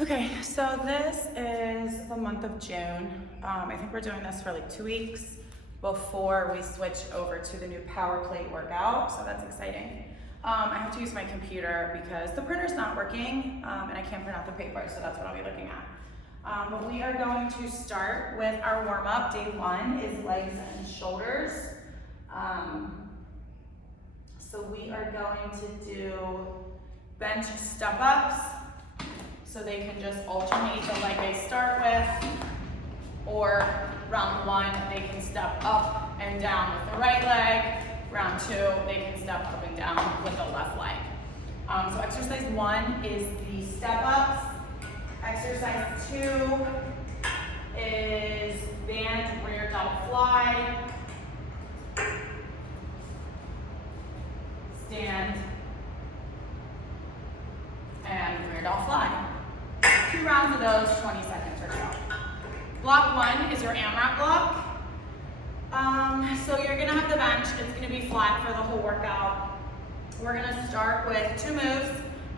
Okay, so this is the month of June. I think we're doing this for like 2 weeks before we switch over to the new Power Plate workout, so that's exciting. I have to use my computer because the printer's not working and I can't print out the paper, so that's what I'll be looking at. But we are going to start with our warm-up. Day one is legs and shoulders. So we are going to do bench step-ups. So they can just alternate the leg they start with, or round one, they can step up and down with the right leg. Round two, they can step up and down with the left leg. So exercise one is the step-ups. Exercise two is band rear delt fly. Stand and rear delt fly. 2 rounds of those, 20 seconds or so. Block one is your AMRAP block. So you're gonna have the bench, it's gonna be flat for the whole workout. We're gonna start with 2 moves,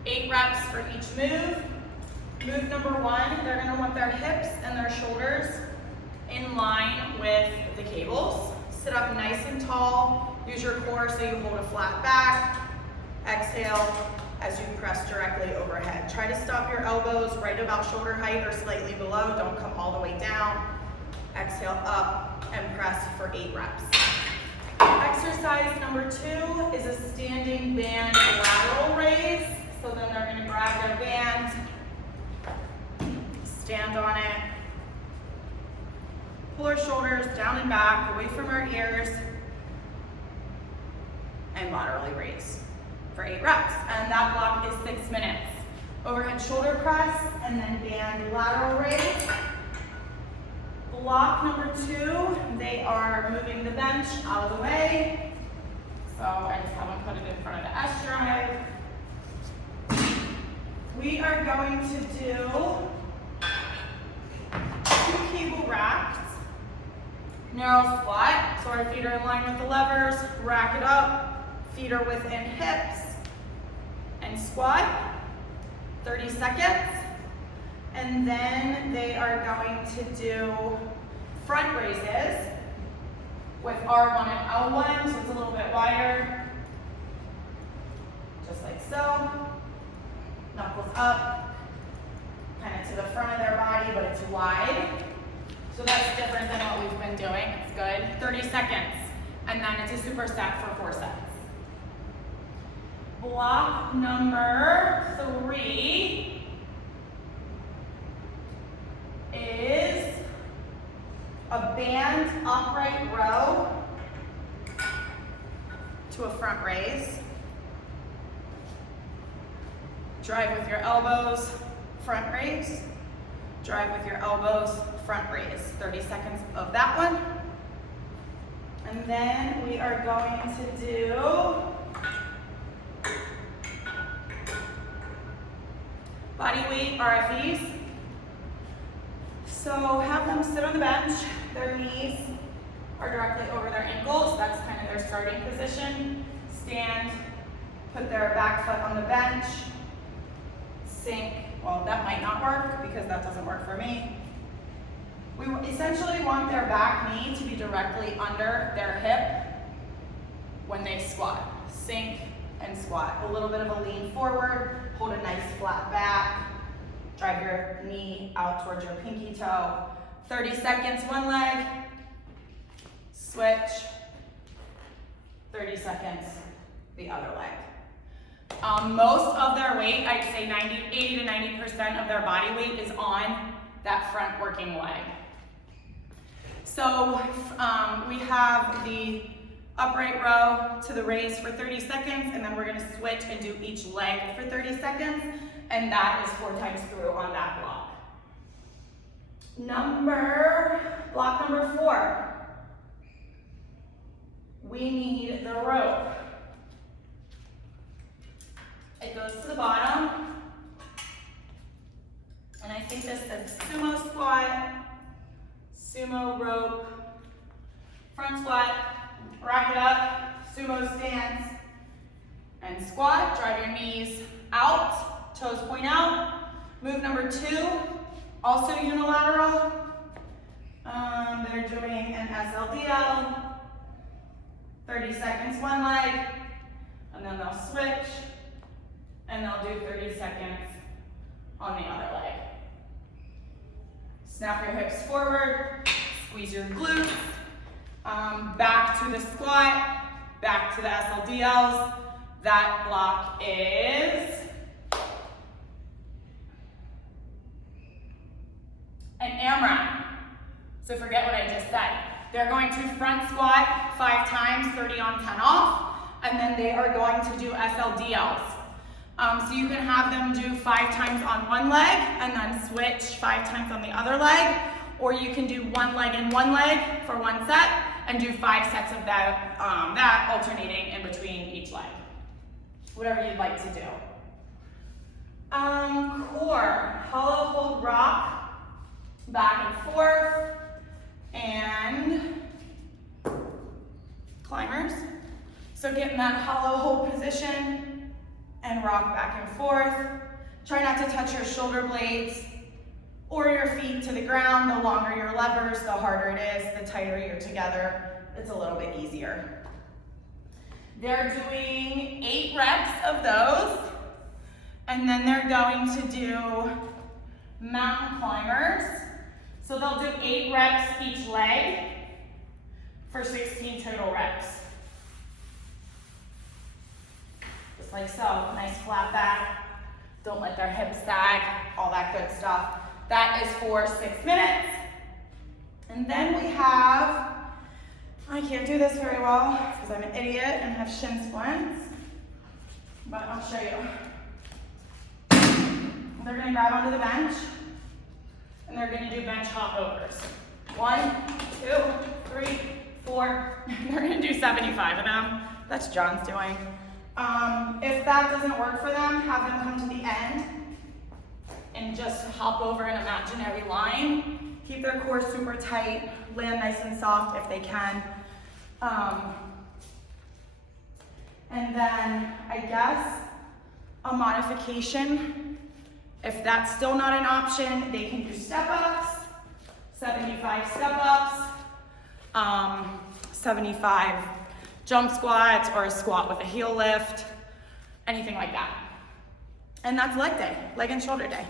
8 reps for each move. Move number one, they're gonna want their hips and their shoulders in line with the cables. Sit up nice and tall, use your core so you hold a flat back. Exhale as you press directly overhead. Try to stop your elbows right about shoulder height or slightly below. Don't come all the way down. Exhale up and press for 8 reps. Exercise number 2 is a standing band lateral raise. So then they're going to grab their band, stand on it, pull our shoulders down and back, away from our ears, and laterally raise for 8 reps, and that block is 6 minutes. Overhead shoulder press, and then band lateral raise. Block number 2, they are moving the bench out of the way. So I just haven't put it in front of the S drive. We are going to do 2 cable racks, narrow squat, so our feet are in line with the levers, rack it up, feet are within hips, and squat, 30 seconds. And then they are going to do front raises with R1 and L1, so it's a little bit wider, just like so. Knuckles up, kind of to the front of their body, but it's wide. So that's different than what we've been doing, it's good. 30 seconds, and then it's a superset for 4 sets. Block number 3 is a band upright row to a front raise. Drive with your elbows, front raise. Drive with your elbows, front raise. 30 seconds of that one. And then we are going to do body weight RFEs. So have them sit on the bench. Their knees are directly over their ankles. That's kind of their starting position. Stand, put their back foot on the bench. Sink. Well, that might not work because that doesn't work for me. We essentially want their back knee to be directly under their hip when they squat. Sink and squat. A little bit of a lean forward. Hold a nice flat back. Drive your knee out towards your pinky toe. 30 seconds, one leg. Switch. 30 seconds, the other leg. Most of their weight, I'd say 80 to 90% of their body weight is on that front working leg. So we have the upright row to the raise for 30 seconds, and then we're going to switch and do each leg for 30 seconds, and that is 4 times through on that block. Block number 4. We need the rope. It goes to the bottom, and I think this says sumo squat, sumo rope, front squat, rack it up, sumo stance, and squat. Drive your knees out, toes point out, Move number 2, also unilateral. They're doing an SLDL, 30 seconds one leg, and then they'll switch, and they'll do 30 seconds on the other leg. Snap your hips forward, squeeze your glutes, back to the squat, back to the SLDLs. That block is an AMRAP. So forget what I just said. They're going to front squat 5 times, 30 on, 10 off, and then they are going to do SLDLs. So you can have them do 5 times on one leg and then switch 5 times on the other leg, or you can do one leg and one leg for one set and do 5 sets of that alternating in between each leg. Whatever you'd like to do. Core, hollow hold rock, back and forth, and climbers. So get in that hollow hold position and rock back and forth. Try not to touch your shoulder blades or your feet to the ground. The longer your levers, the harder it is. The tighter you're together, it's a little bit easier. They're doing 8 reps of those, and then they're going to do mountain climbers. So they'll do 8 reps each leg for 16 total reps. Just like so, nice flat back. Don't let their hips sag, all that good stuff. That is for 6 minutes. And then we have, I can't do this very well because I'm an idiot and have shin splints, but I'll show you. They're gonna grab onto the bench and they're gonna do bench hop overs. 1, 2, 3, 4. They're gonna do 75 of them. That's John's doing. If that doesn't work for them, have them come to the end and just hop over an imaginary line. Keep their core super tight, land nice and soft if they can. And then I guess a modification, if that's still not an option, they can do step-ups, 75 step-ups, 75 jump squats, or a squat with a heel lift, anything like that. And that's leg day, leg and shoulder day.